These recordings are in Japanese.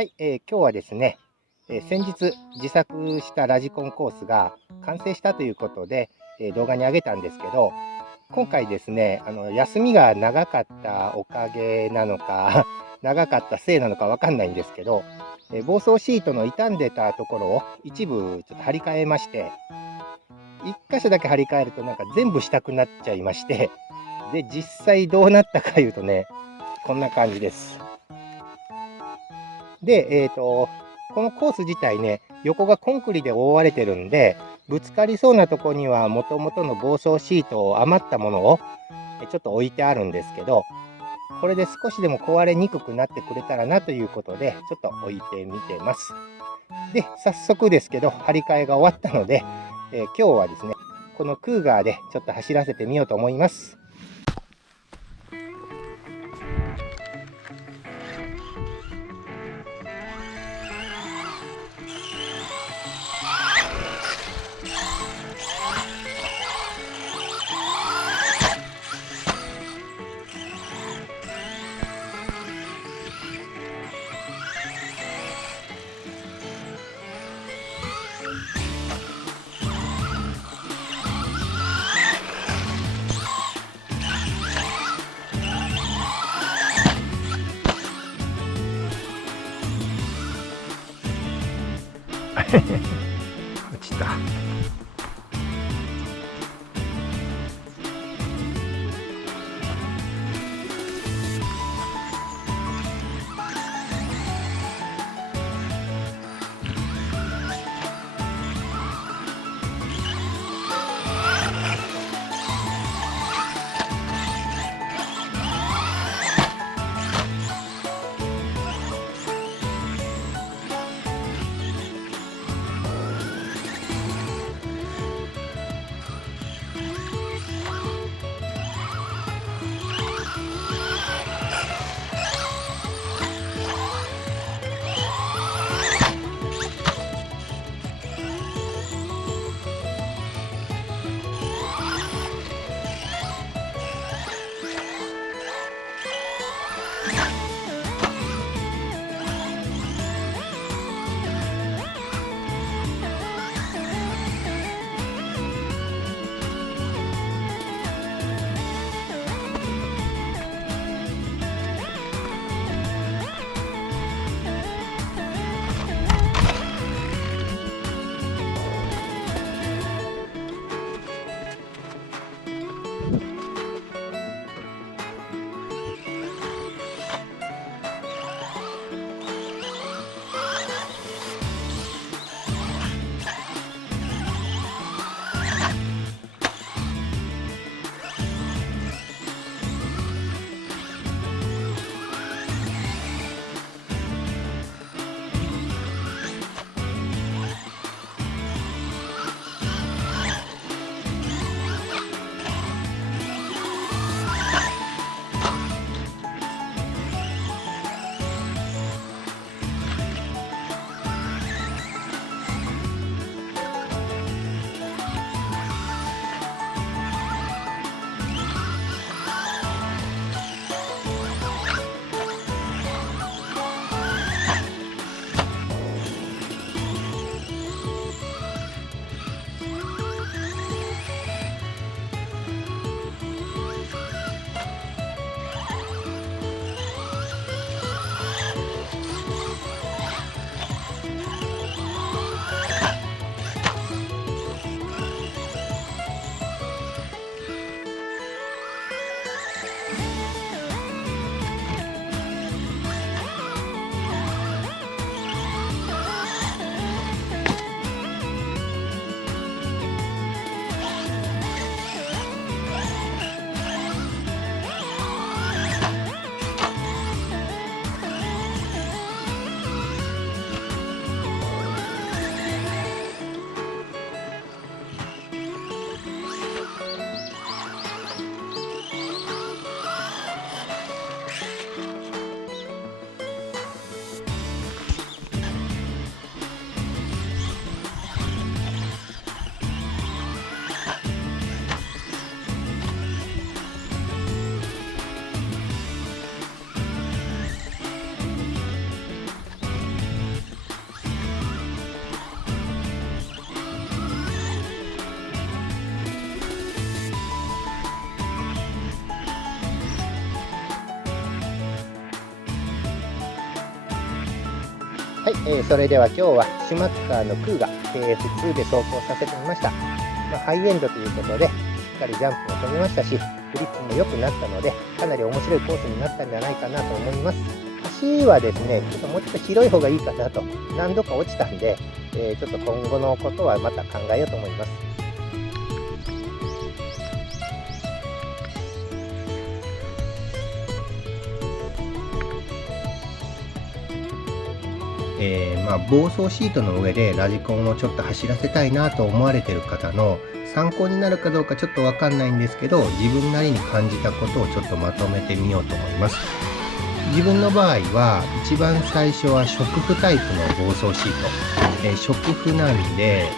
はい、今日はですね、先日自作したラジコンコースが完成したということで、動画に上げたんですけど、今回ですね、休みが長かったおかげなのか、長かったせいなのかわかんないんですけど、防草シートの傷んでたところを一部ちょっと張り替えまして、1箇所だけ張り替えるとなんか全部したくなっちゃいまして、で、実際どうなったかいうとね、こんな感じです。で、このコース自体ね、横がコンクリで覆われてるんで、ぶつかりそうなとこには元々の防草シートを余ったものをちょっと置いてあるんですけど、これで少しでも壊れにくくなってくれたらなということで、ちょっと置いてみてます。で、早速ですけど、張り替えが終わったので、今日はですね、このクーガーでちょっと走らせてみようと思います。落ちた。はい、それでは今日はシュマッカーのクーガ KF2 で走行させてみました。ハイエンドということで、しっかりジャンプも飛びましたし、グリップも良くなったので、かなり面白いコースになったんじゃないかなと思います。橋はですね、ちょっともうちょっと広い方がいいかなと、何度か落ちたんで、ちょっと今後のことはまた考えようと思います。暴走シートの上でラジコンをちょっと走らせたいなと思われている方の参考になるかどうかちょっとわかんないんですけど、自分なりに感じたことをちょっとまとめてみようと思います。自分の場合は一番最初は食符タイプの暴走シート、食符なんで、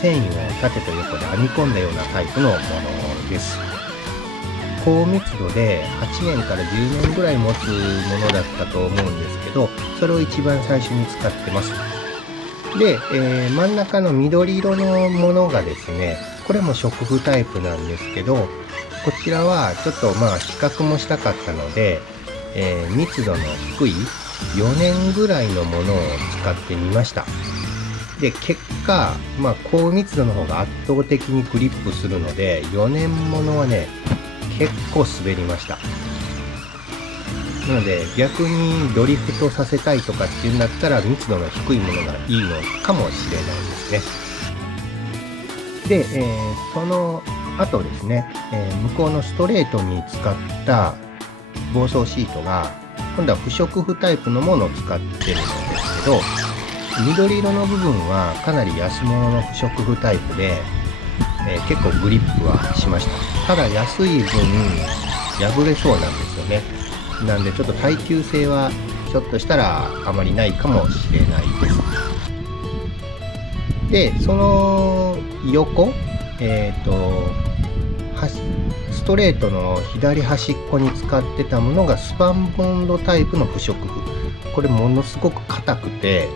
繊維を縦と横で編み込んだようなタイプのものです。高密度で8年から10年ぐらい持つものだったと思うんですけど、それを一番最初に使ってます。で、真ん中の緑色のものがですね、これも食符タイプなんですけど、こちらはちょっと比較もしたかったので、密度の低い4年ぐらいのものを使ってみました。で、結果、高密度の方が圧倒的にグリップするので、4年ものはね、結構滑りました。なので逆にドリフトさせたいとかっていうんだったら密度の低いものがいいのかもしれないですね。で、その後ですね、向こうのストレートに使った暴走シートが今度は不織布タイプのものを使ってるんですけど、緑色の部分はかなり安物の不織布タイプで、結構グリップはしました。ただ安い分破れそうなんですよね。なんでちょっと耐久性はひょっとしたらあまりないかもしれないです。で、その横、ストレートの左端っこに使ってたものがスパンボンドタイプの不織布。これものすごく硬くて、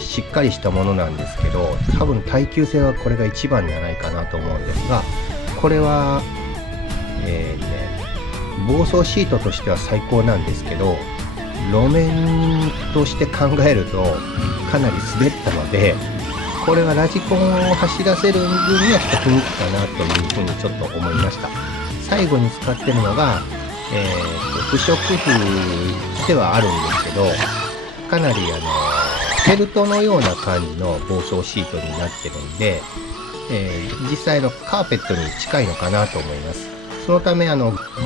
しっかりしたものなんですけど、多分耐久性はこれが一番じゃないかなと思うんですが、これは、暴走シートとしては最高なんですけど、路面として考えるとかなり滑ったので、これはラジコンを走らせる分にはちょっと不向きかなというふうにちょっと思いました。最後に使ってるのが、不織布ではあるんですけど、かなりフェルトのような感じの暴走シートになってるんで、実際のカーペットに近いのかなと思います。そのためグ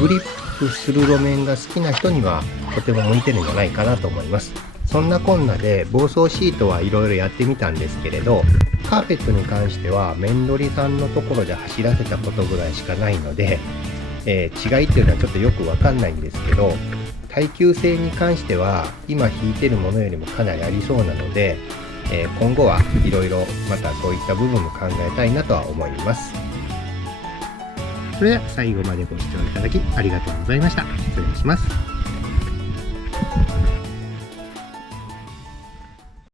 リップする路面が好きな人にはとても向いてるんじゃないかなと思います。そんなこんなで暴走シートはいろいろやってみたんですけれど、カーペットに関しては面取りさんのところで走らせたことぐらいしかないので、違いっていうのはちょっとよくわかんないんですけど、耐久性に関しては今引いてるものよりもかなりありそうなので、今後はいろいろまたそういった部分も考えたいなとは思います。それでは最後までご視聴いただきありがとうございました。失礼します。